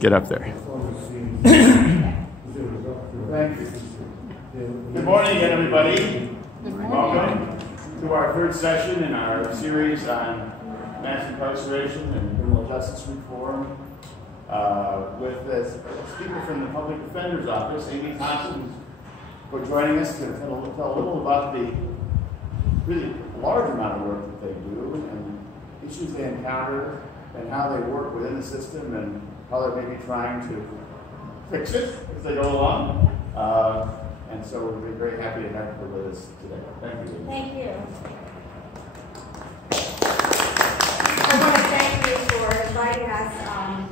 get up there. Thank you. Good morning again, everybody. Welcome to our third session in our series on mass incarceration and criminal justice reform with the speaker from the Public Defender's Office, Amy Thompson, for joining us to tell a little about the really large amount of work that they do and issues they encounter and how they work within the system and how they may be trying to fix it as they go along. And so we're very happy to have her with us today. Thank you. Thank you. I want to thank you for inviting us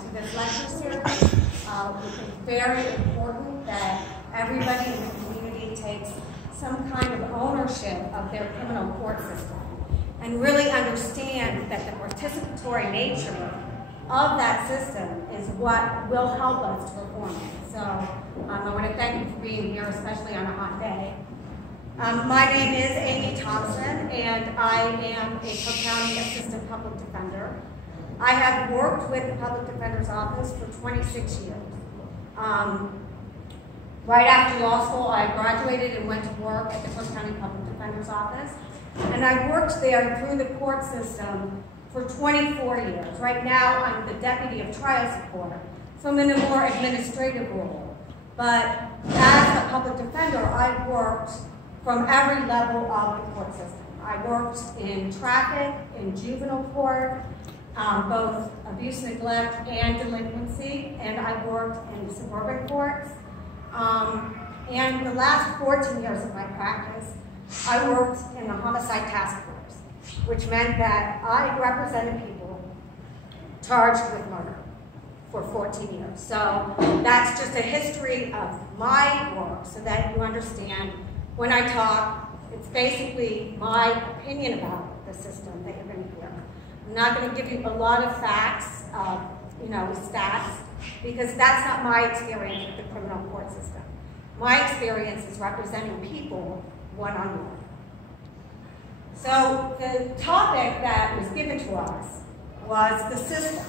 to this lecture series. It's very important that everybody in the community takes some kind of ownership of their criminal court system and really understand that the participatory nature of that system is what will help us to reform it. So I want to thank you for being here, especially on a hot day. My name is Amy Thompson, and I am a Cook County Assistant Public Defender. I have worked with the Public Defender's Office for 26 years. Right after law school, I graduated and went to work at the Cook County Public Defender's Office. And I worked there through the court system for 24 years. Right now, I'm the Deputy of Trial Support, so I'm in a more administrative role. But as a public defender, I worked from every level of the court system. I worked in traffic, in juvenile court, both abuse, neglect, and delinquency, and I worked in suburban courts. And the last 14 years of my practice, I worked in the homicide task force, which meant that I represented people charged with murder for 14 years. So that's just a history of my work so that you understand when I talk, it's basically my opinion about the system that you're going to hear. I'm not going to give you a lot of facts, stats, because that's not my experience with the criminal court system. My experience is representing people one-on-one. So the topic that was given to us was the system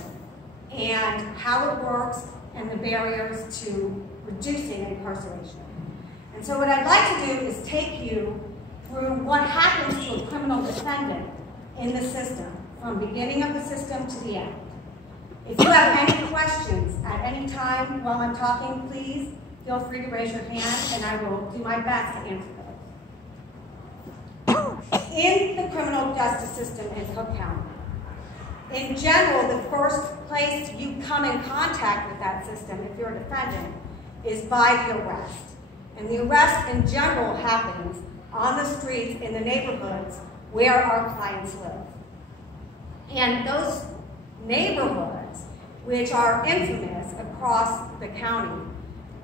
and how it works and the barriers to reducing incarceration. And so what I'd like to do is take you through what happens to a criminal defendant in the system, from beginning of the system to the end. If you have any questions at any time while I'm talking, please feel free to raise your hand and I will do my best to answer those. In the criminal justice system in Cook County, in general, the first place you come in contact with that system, if you're a defendant, is by the arrest. And the arrest in general happens on the streets in the neighborhoods where our clients live. And those neighborhoods, which are infamous across the county,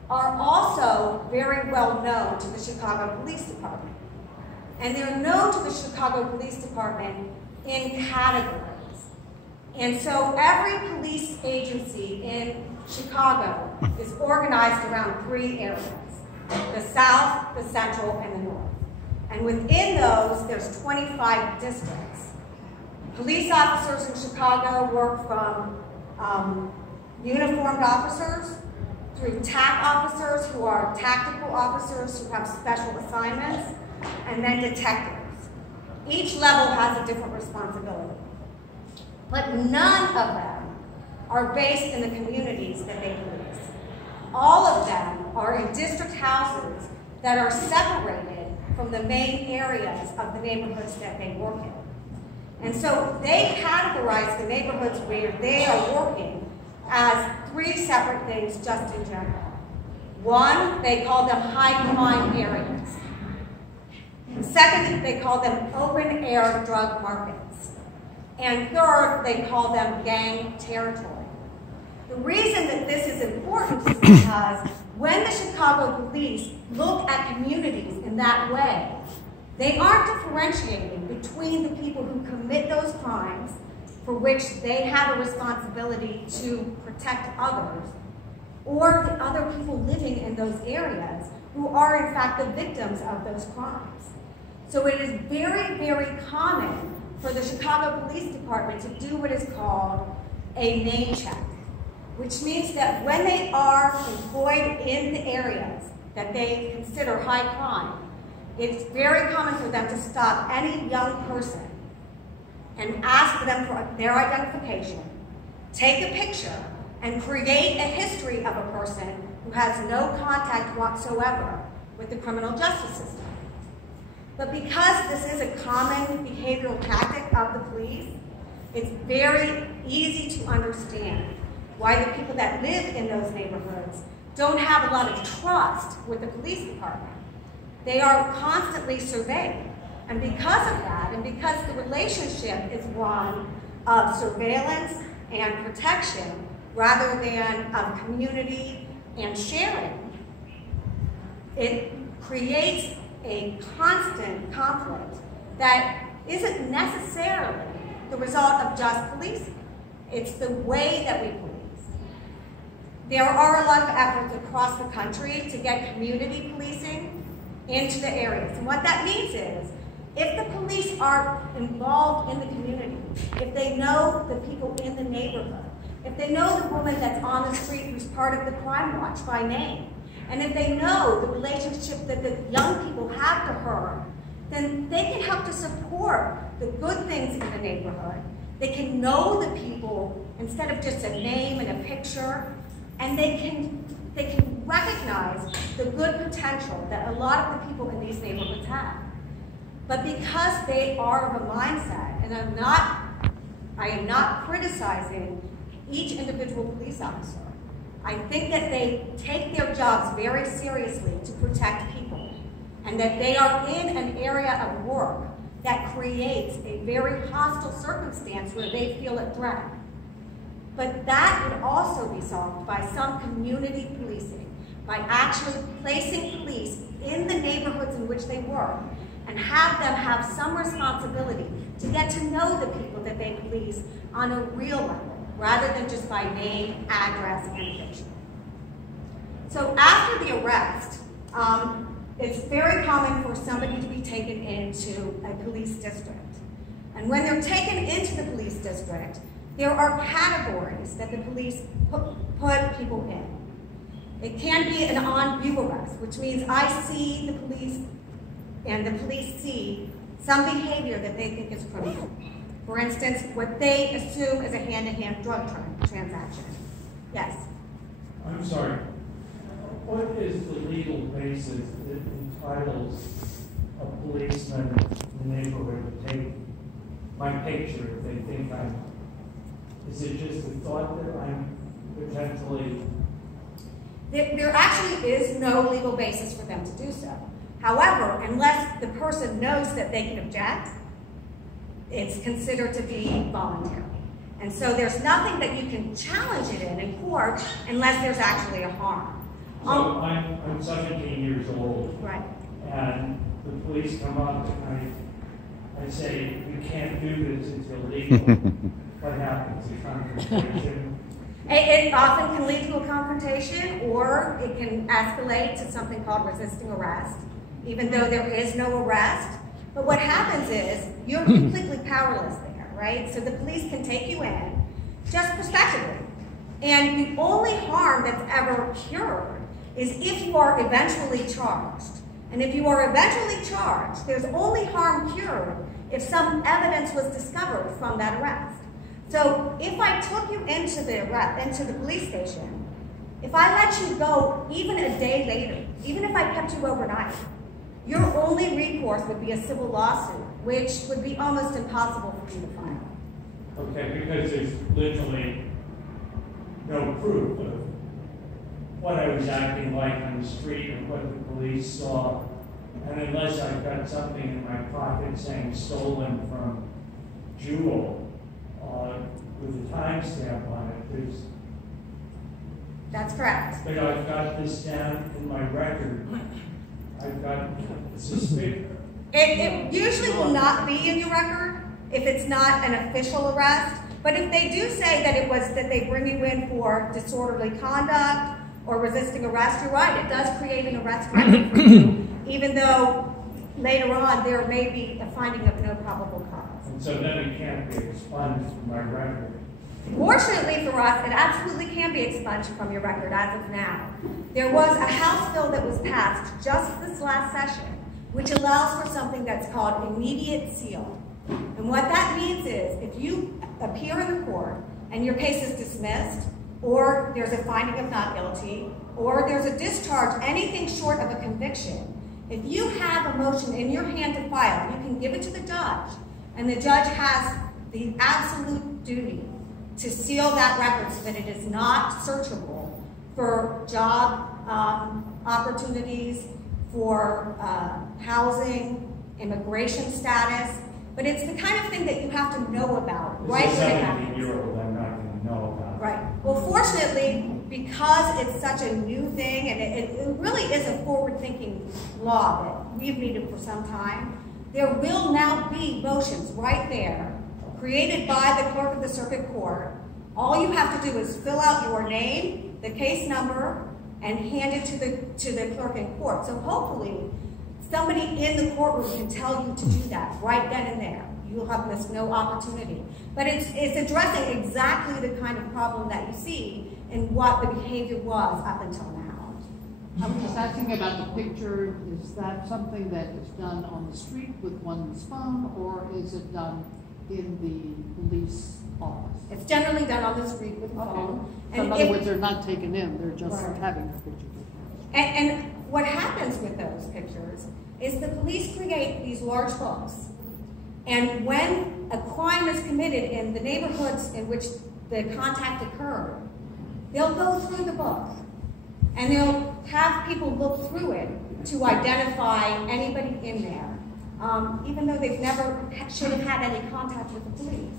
are also very well known to the Chicago Police Department. And they're known to the Chicago Police Department in categories. And so every police agency in Chicago is organized around 3 areas: the South, the Central, and the North. And within those, there's 25 districts. Police officers in Chicago work from uniformed officers through TAC officers, who are tactical officers who have special assignments, and then detectives. Each level has a different responsibility. But none of them are based in the communities that they police. All of them are in district houses that are separated from the main areas of the neighborhoods that they work in. And so they categorize the neighborhoods where they are working as 3 separate things just in general. One, they call them high crime areas. Second, they call them open air drug markets. And third, they call them gang territory. The reason that this is important is because when the Chicago police look at communities in that way, they aren't differentiating between the people who commit those crimes, for which they have a responsibility to protect others, or the other people living in those areas who are in fact the victims of those crimes. So it is very, very common for the Chicago Police Department to do what is called a name check. which means that when they are employed in the areas that they consider high crime, it's very common for them to stop any young person and ask for them for their identification, take a picture, and create a history of a person who has no contact whatsoever with the criminal justice system. But because this is a common behavioral tactic of the police, it's very easy to understand why the people that live in those neighborhoods don't have a lot of trust with the police department. They are constantly surveyed. And because of that, and because the relationship is one of surveillance and protection rather than of community and sharing, it creates a constant conflict that isn't necessarily the result of just policing. It's the way that we police. There are a lot of efforts across the country to get community policing into the areas. And what that means is, if the police are involved in the community, if they know the people in the neighborhood, if they know the woman that's on the street who's part of the crime watch by name, and if they know the relationship that the young people have to her, then they can help to support the good things in the neighborhood. They can know the people instead of just a name and a picture, and they can recognize the good potential that a lot of the people in these neighborhoods have. But because they are of a mindset, and I am not criticizing each individual police officer, I think that they take their jobs very seriously to protect people, and that they are in an area of work that creates a very hostile circumstance where they feel a threat. But that would also be solved by some community policing, by actually placing police in the neighborhoods in which they work, and have them have some responsibility to get to know the people that they police on a real level, rather than just by name, address, and picture. So after the arrest, it's very common for somebody to be taken into a police district. And when they're taken into the police district, there are categories that the police put people in. It can be an on-view arrest, which means I see the police and the police see some behavior that they think is criminal. For instance, what they assume is a hand-to-hand drug transaction. Yes? I'm sorry. What is the legal basis that entitles a policeman in the neighborhood to take my picture if they think I'm... Is it just the thought that I'm potentially... There actually is no legal basis for them to do so. However, unless the person knows that they can object, it's considered to be voluntary. And so there's nothing that you can challenge it in court unless there's actually a harm. So I'm 17 years old. Right. And the police come up and I say, you can't do this, it's illegal. What happens? A confrontation? It often can lead to a confrontation, or it can escalate to something called resisting arrest, even though there is no arrest. But what happens is you're completely powerless there, right? So the police can take you in, just prospectively. And the only harm that's ever cured is if you are eventually charged. And if you are eventually charged, there's only harm cured if some evidence was discovered from that arrest. So if I took you into the police station, if I let you go even a day later, even if I kept you overnight, your only recourse would be a civil lawsuit, which would be almost impossible for you to file. Okay, because there's literally no proof of what I was acting like on the street and what the police saw. And unless I've got something in my pocket saying stolen from Jewel, with a timestamp on it, there's... That's correct. But I've got this down in my record. I've got suspicion. It usually will not be in your record if it's not an official arrest. But if they do say that it was that they bring you in for disorderly conduct or resisting arrest, you're right. It does create an arrest record for you, even though later on there may be a finding of no probable cause. And so then it can't be expunged from my record. Fortunately for us, it absolutely can be expunged from your record as of now. There was a House bill that was passed just this last session, which allows for something that's called immediate seal. And what that means is, if you appear in the court and your case is dismissed, or there's a finding of not guilty, or there's a discharge, anything short of a conviction, if you have a motion in your hand to file, you can give it to the judge, and the judge has the absolute duty to seal that record so that it is not searchable for job opportunities, for housing, immigration status. But it's the kind of thing that you have to know about right when it happens. 17-year-old I'm not going to know about. Right. Well, fortunately, because it's such a new thing, and it really is a forward-thinking law that we've needed for some time, there will now be motions right there created by the clerk of the circuit court. All you have to do is fill out your name, the case number, and hand it to the clerk in court. So hopefully, somebody in the courtroom can tell you to do that right then and there. You'll have missed no opportunity. But it's addressing exactly the kind of problem that you see in what the behavior was up until now. I'm just asking about the picture. Is that something that is done on the street with one's phone, or is it done in the police office? It's generally done on the street with a phone. So in other words, they're not taken in, they're just having the picture. And what happens with those pictures is the police create these large books. And when a crime is committed in the neighborhoods in which the contact occurred, they'll go through the book. And they'll have people look through it to identify anybody in there, even though they've never should have had any contact with the police.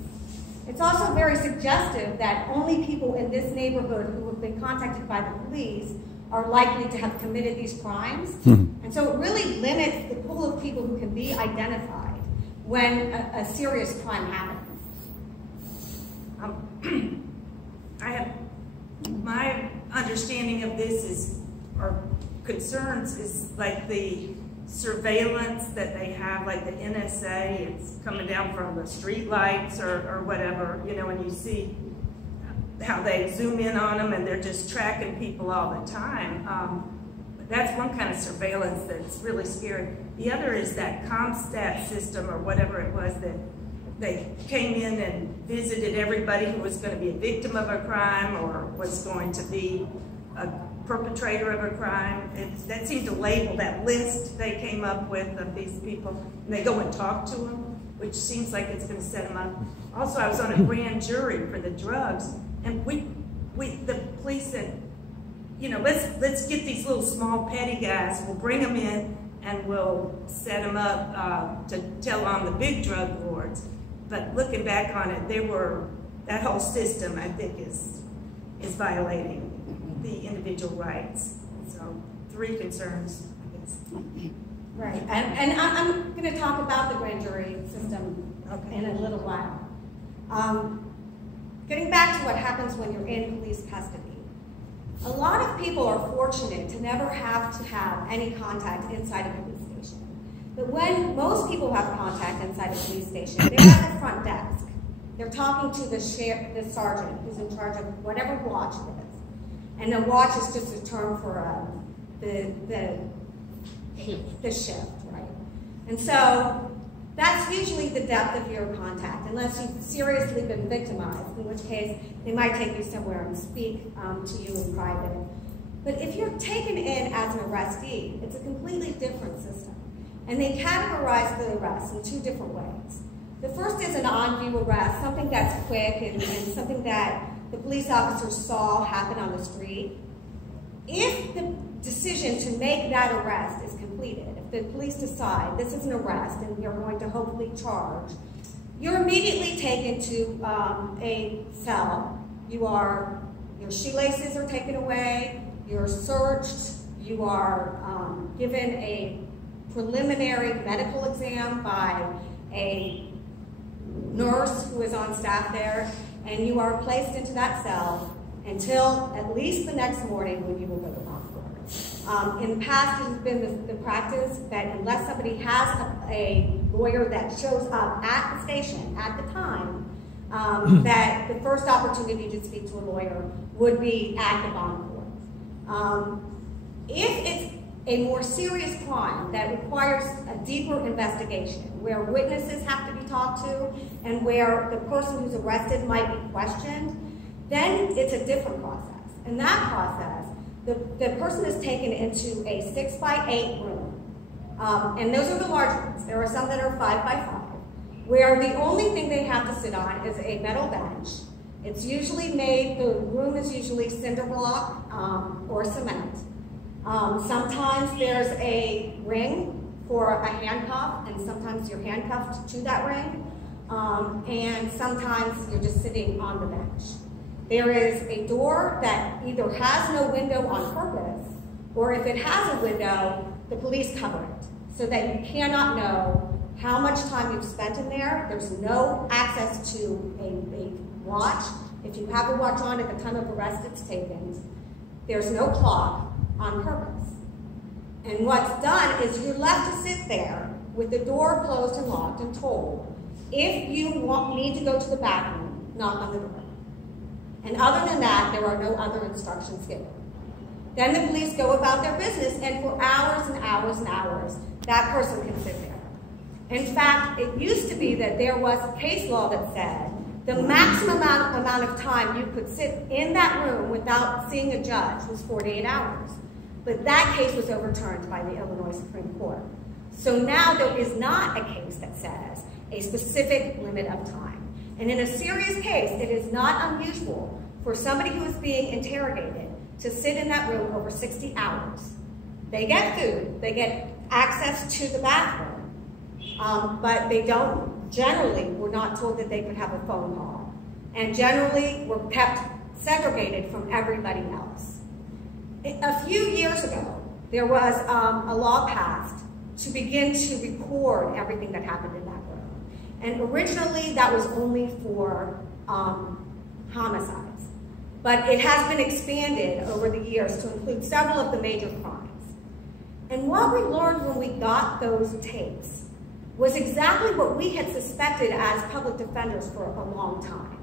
It's also very suggestive that only people in this neighborhood who have been contacted by the police are likely to have committed these crimes. And so it really limits the pool of people who can be identified when a serious crime happens. My understanding of this is, or concerns, is like the surveillance that they have, like the NSA, it's coming down from the street lights or whatever, you know, and you see how they zoom in on them and they're just tracking people all the time. That's one kind of surveillance that's really scary. The other is that ComStat system or whatever it was that they came in and visited everybody who was going to be a victim of a crime or was going to be a perpetrator of a crime. That seemed to label that list they came up with of these people. And they go and talk to them, which seems like it's going to set them up. Also, I was on a grand jury for the drugs, and the police said, you know, let's get these little small petty guys. We'll bring them in and we'll set them up to tell on the big drug lords. But looking back on it, that whole system, I think, is violating the individual rights. So 3 concerns, I guess. Right, and I'm going to talk about the grand jury system in a little while. Getting back to what happens when you're in police custody. A lot of people are fortunate to never have to have any contact inside a police station. But when most people have contact inside a police station, they're at the front desk. They're talking to the sergeant who's in charge of whatever watch it is. And the watch is just a term for the shift, right? And so that's usually the depth of your contact, unless you've seriously been victimized, in which case they might take you somewhere and speak to you in private. But if you're taken in as an arrestee, it's a completely different system. And they categorize the arrest in 2 different ways. The first is an on-view arrest, something that's quick and something that the police officers saw happen on the street. If the decision to make that arrest is completed, if the police decide this is an arrest and we are going to hopefully charge, you're immediately taken to a cell. Your shoelaces are taken away, you're searched, you are given a preliminary medical exam by a nurse who is on staff there, and you are placed into that cell until at least the next morning when you will go to hospital. In the past, it has been the practice that unless somebody has a lawyer that shows up at the station at the time, that the first opportunity to speak to a lawyer would be at the bond court. If it's a more serious crime that requires a deeper investigation, where witnesses have to be talked to and where the person who's arrested might be questioned, then it's a different process. In that process, the person is taken into a 6x8 room, and those are the large ones. There are some that are 5x5, where the only thing they have to sit on is a metal bench. It's usually made, the room is usually cinder block or cement. Sometimes there's a ring for a handcuff, and sometimes you're handcuffed to that ring, and sometimes you're just sitting on the bench. There is a door that either has no window on purpose, or if it has a window, the police cover it, so that you cannot know how much time you've spent in there. There's no access to a watch. If you have a watch on at the time of arrest, it's taken. There's no clock on purpose. And what's done is you're left to sit there with the door closed and locked and told, if you need to go to the bathroom, knock on the door. And other than that, there are no other instructions given. Then the police go about their business, and for hours and hours and hours, that person can sit there. In fact, it used to be that there was a case law that said the maximum amount of time you could sit in that room without seeing a judge was 48 hours. But that case was overturned by the Illinois Supreme Court. So now there is not a case that says a specific limit of time. And in a serious case, it is not unusual for somebody who is being interrogated to sit in that room over 60 hours. They get food, they get access to the bathroom, but they don't, generally, we're not told that they could have a phone call. And generally, we're kept segregated from everybody else. A few years ago, there was a law passed to begin to record everything that happened in that room. And originally, that was only for homicides. But it has been expanded over the years to include several of the major crimes. And what we learned when we got those tapes was exactly what we had suspected as public defenders for a long time,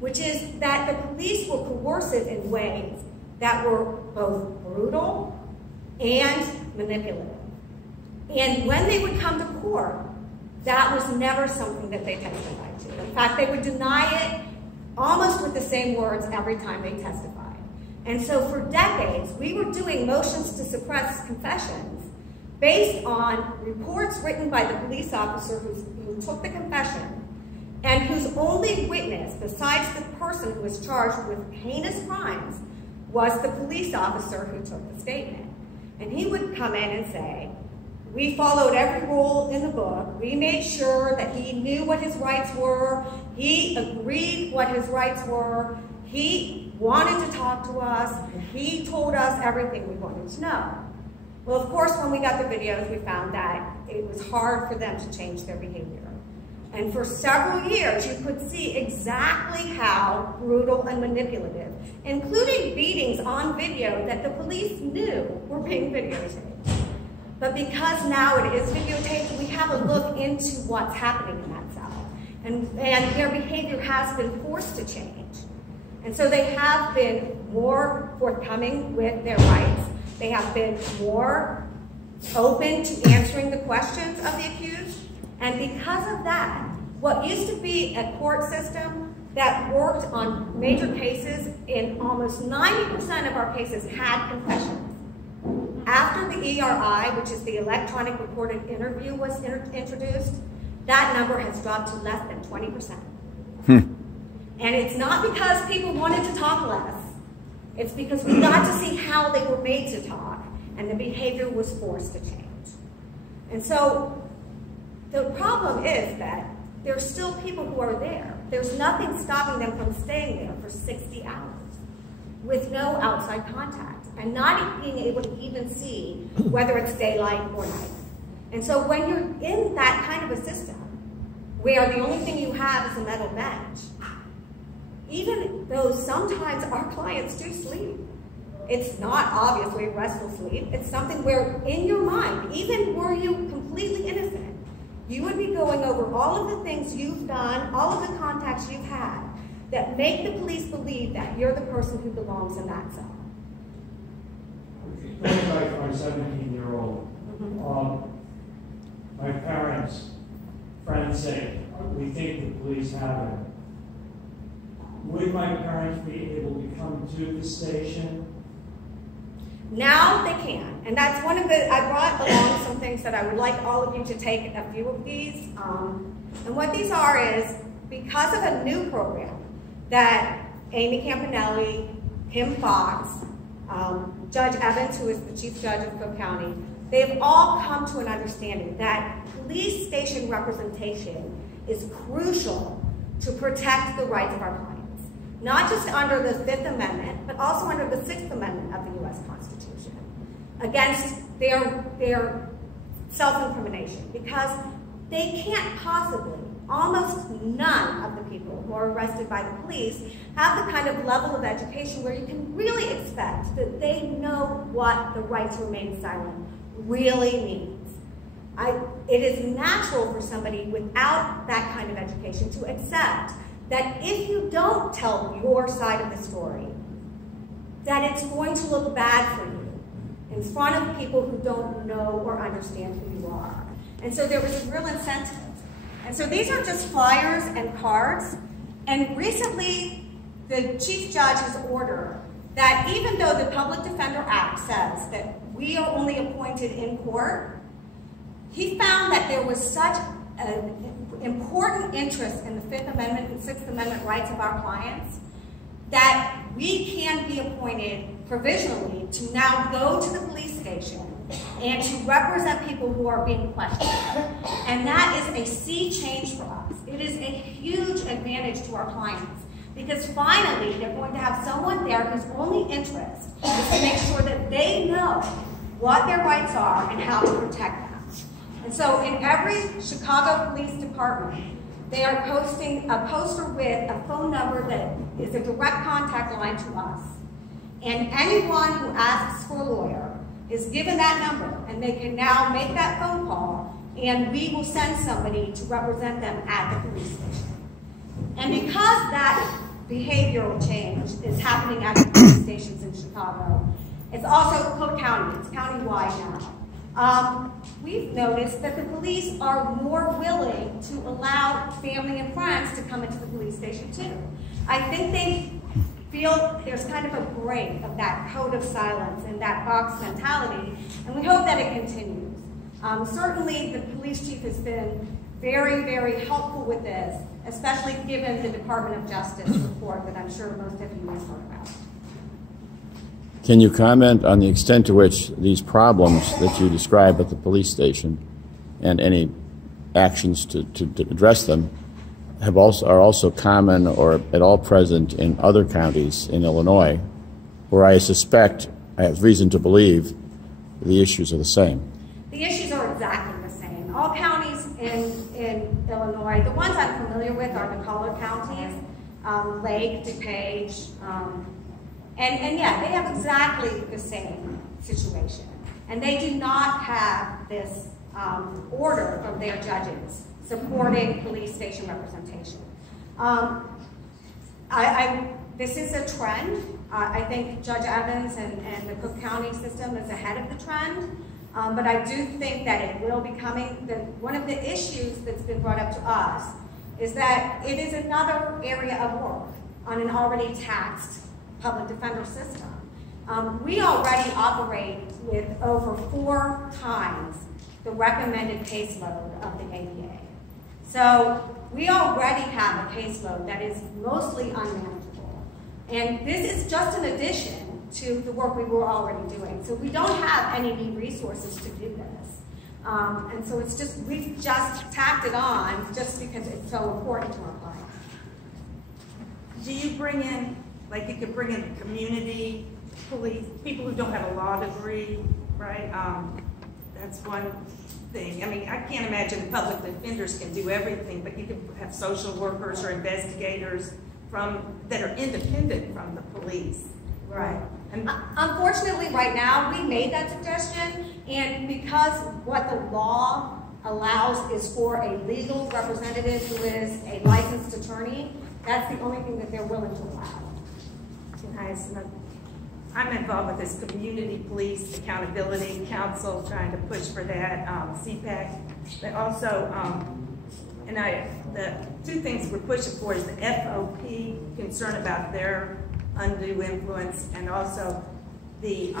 which is that the police were coercive in ways that were both brutal and manipulative. And when they would come to court, that was never something that they testified to. In fact, they would deny it almost with the same words every time they testified. And so for decades, we were doing motions to suppress confessions based on reports written by the police officer who took the confession and whose only witness, besides the person who was charged with heinous crimes, was the police officer who took the statement. And he would come in and say, we followed every rule in the book. We made sure that he knew what his rights were. He agreed what his rights were. He wanted to talk to us. He told us everything we wanted to know. Well, of course, when we got the videos, we found that it was hard for them to change their behavior. And for several years, you could see exactly how brutal and manipulative, including beatings on video that the police knew were being videotaped. But because now it is videotaped, we have a look into what's happening in that cell. And their behavior has been forced to change. And so they have been more forthcoming with their rights. They have been more open to answering the questions of the accused. And because of that, what used to be a court system that worked on major cases, in almost 90% of our cases had confessions. After the ERI, which is the electronic recorded interview, was introduced, that number has dropped to less than 20%. And it's not because people wanted to talk less. It's because we got to see how they were made to talk, and the behavior was forced to change. And so the problem is that there's still people who are there. There's nothing stopping them from staying there for 60 hours with no outside contact and not being able to even see whether it's daylight or night. And so when you're in that kind of a system where the only thing you have is a metal bench, even though sometimes our clients do sleep, it's not obviously restful sleep. It's something where in your mind, even were you completely innocent, you would be going over all of the things you've done, all of the contacts you've had that make the police believe that you're the person who belongs in that cell. Going back to my 17-year-old, my parents, friends say, we think the police have it. Would my parents be able to come to the station? Now they can, and that's one of the, I brought along some things that I would like all of you to take a few of these. And what these are is, because of a new program that Amy Campanelli, Kim Fox, Judge Evans, who is the Chief Judge of Cook County, they've all come to an understanding that police station representation is crucial to protect the rights of our clients. Not just under the 5th Amendment, but also under the 6th Amendment of the U.S. Constitution, against their self-incrimination, because they can't possibly, almost none of the people who are arrested by the police have the kind of level of education where you can really expect that they know what the right to remain silent really means. It is natural for somebody without that kind of education to accept that if you don't tell your side of the story, that it's going to look bad for you in front of people who don't know or understand who you are. And so there was a real incentive. And so these are just flyers and cards. And recently, the Chief Judge has ordered that even though the Public Defender Act says that we are only appointed in court, he found that there was such an important interest in the 5th Amendment and 6th Amendment rights of our clients that we can be appointed provisionally to now go to the police station and to represent people who are being questioned. And that is a sea change for us. It is a huge advantage to our clients, because finally they're going to have someone there whose only interest is to make sure that they know what their rights are and how to protect them. And so in every Chicago Police Department, they are posting a poster with a phone number that is a direct contact line to us. And anyone who asks for a lawyer is given that number, and they can now make that phone call, and we will send somebody to represent them at the police station. And because that behavioral change is happening at the police stations in Chicago, it's also Cook County, it's countywide now. We've noticed that the police are more willing to allow family and friends to come into the police station too. I think they feel there's kind of a break of that code of silence and that box mentality, and we hope that it continues. Certainly the police chief has been very, very helpful with this, especially given the Department of Justice report that I'm sure most of you have heard about. Can you comment on the extent to which these problems that you describe at the police station and any actions to address them are also common or at all present in other counties in Illinois, where I suspect, I have reason to believe, the issues are the same? The issues are exactly the same. All counties in Illinois, the ones I'm familiar with are the color counties, Lake, DuPage, and yeah, they have exactly the same situation. And they do not have this order from their judges supporting police station representation. This is a trend. I think Judge Evans and the Cook County system is ahead of the trend. But I do think that it will be coming. One of the issues that's been brought up to us is that it is another area of work on an already taxed public defender system. We already operate with over 4 times the recommended caseload of the ADA. So we already have a caseload that is mostly unmanageable. And this is just an addition to the work we were already doing. So we don't have any new resources to do this. And so it's just, we've just tacked it on just because it's so important to our clients. Do you bring in, like you could bring in community police, people who don't have a law degree, right? That's one thing. I mean, I can't imagine public defenders can do everything, but you could have social workers or investigators that are independent from the police. Right. And unfortunately, right now, we made that suggestion, and because what the law allows is for a legal representative who is a licensed attorney. That's the only thing that they're willing to allow. I'm involved with this Community Police Accountability Council, trying to push for that, CPAC. But also, the two things we're pushing for is the FOP, concern about their undue influence, and also the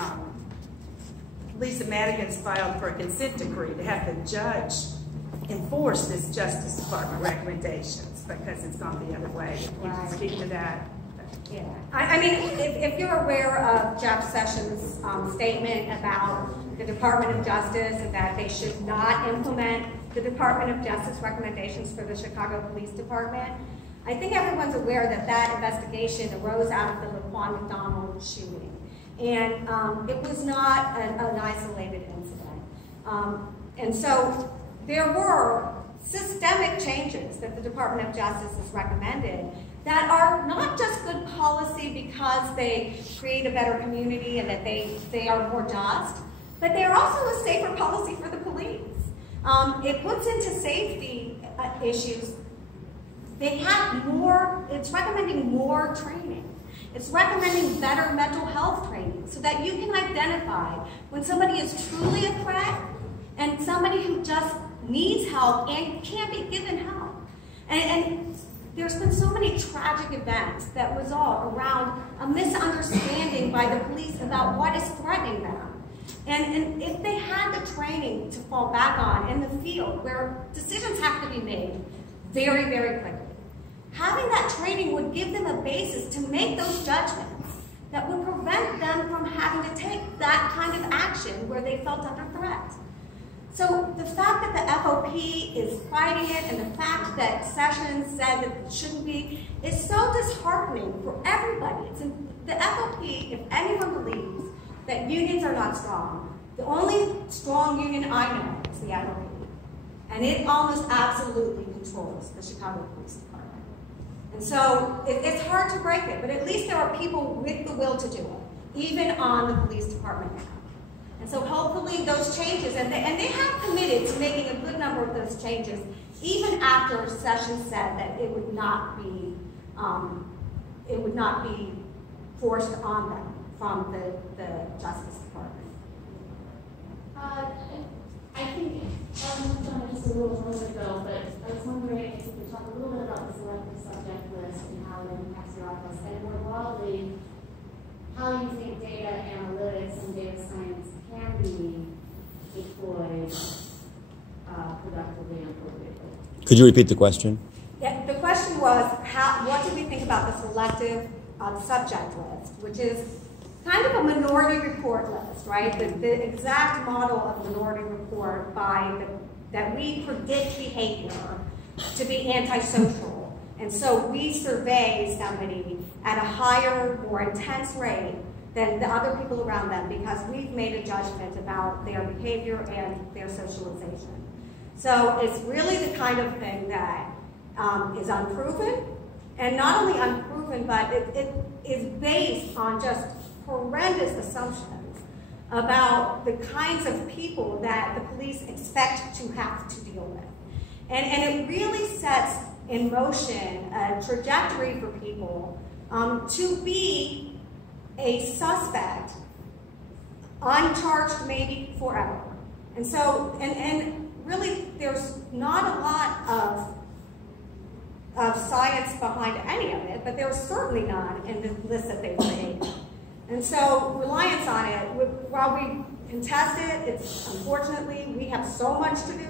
Lisa Madigan's filed for a consent decree to have the judge enforce this Justice Department recommendations because it's gone the other way. You can speak to that. Yeah, I mean, if you're aware of Jeff Sessions' statement about the Department of Justice and that they should not implement the Department of Justice recommendations for the Chicago Police Department, I think everyone's aware that that investigation arose out of the Laquan McDonald shooting. And it was not an isolated incident. And so there were systemic changes that the Department of Justice has recommended that are not just good policy because they create a better community and that they are more just, but they're also a safer policy for the police. It puts into safety issues. They have more, it's recommending more training. It's recommending better mental health training so that you can identify when somebody is truly a threat and somebody who just needs help and can't be given help. And there's been so many tragic events that result around a misunderstanding by the police about what is threatening them. And if they had the training to fall back on in the field where decisions have to be made very, very quickly, having that training would give them a basis to make those judgments that would prevent them from having to take that kind of action where they felt under threat. So the fact that the FOP is fighting it and the fact that Sessions said that it shouldn't be is so disheartening for everybody. The FOP, if anyone believes that unions are not strong, the only strong union I know is the FOP. And it almost absolutely controls the Chicago Police Department. And so it's hard to break it, but at least there are people with the will to do it, even on the police department now. And so hopefully those changes, and they have committed to making a good number of those changes, even after Sessions said that it would not be forced on them from the Justice Department. I think just a little moment ago, but I was wondering if you could talk a little bit about the selective subject list and how it impacts your office, and more broadly, how you think data analytics and data science can be deployed productively and appropriately. Could you repeat the question? Yeah, the question was, what do we think about the selective subject list, which is kind of a minority report list, right? The exact model of minority report that we predict behavior to be antisocial. And so we survey somebody at a higher, more intense rate than the other people around them because we've made a judgment about their behavior and their socialization. So it's really the kind of thing that is unproven, and not only unproven, but it is based on just horrendous assumptions about the kinds of people that the police expect to have to deal with. And it really sets in motion a trajectory for people to be a suspect, uncharged maybe forever. And so, and really there's not a lot of science behind any of it, but there's certainly none in the list that they've created. And so reliance on it, while we can test it, it's unfortunately, we have so much to do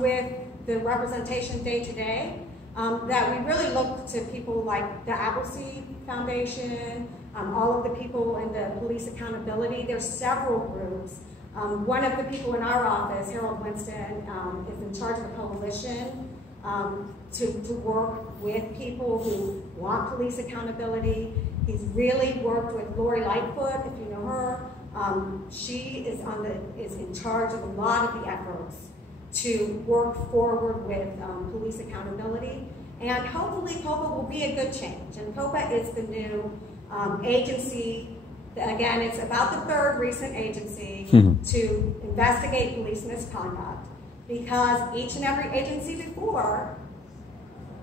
with the representation day to day that we really look to people like the Appleseed Foundation, all of the people in the police accountability. There's several groups. One of the people in our office, Harold Winston, is in charge of a coalition to work with people who want police accountability. He's really worked with Lori Lightfoot, if you know her. She is in charge of a lot of the efforts to work forward with police accountability. And hopefully COPA will be a good change. And COPA is the new agency. Again, it's about the third recent agency to investigate police misconduct. because each and every agency before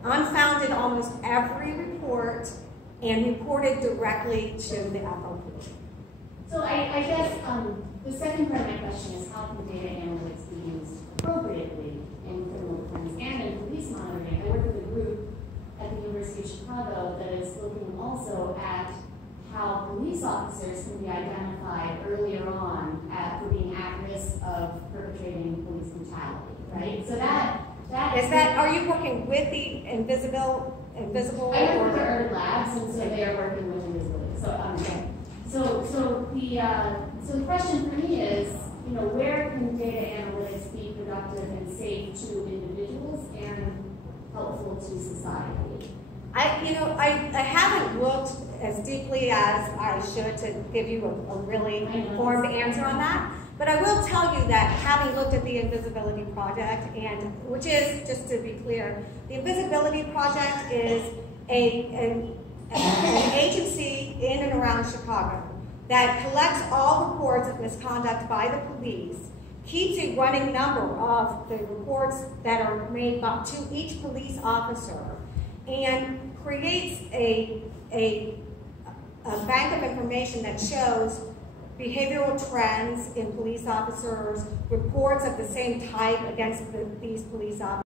unfounded almost every report and reported directly to the FOP. So I guess the second part of my question is how can data analytics be used appropriately in criminal defense and in police monitoring? I work with a group at the University of Chicago that is looking also at how police officers can be identified earlier on for being at risk of perpetrating police brutality, right? So are you working with the invisible I work with their labs, and so they are working with invisibility. So the question for me is, where can data analytics be productive and safe to individuals and helpful to society? I haven't looked as deeply as I should to give you a really informed answer on that. But I will tell you that having looked at the Invisibility Project, which is, just to be clear, the Invisibility Project is an agency in and around Chicago that collects all reports of misconduct by the police, keeps a running number of the reports that are made to each police officer, and creates a bank of information that shows behavioral trends in police officers, reports of the same type against these police officers.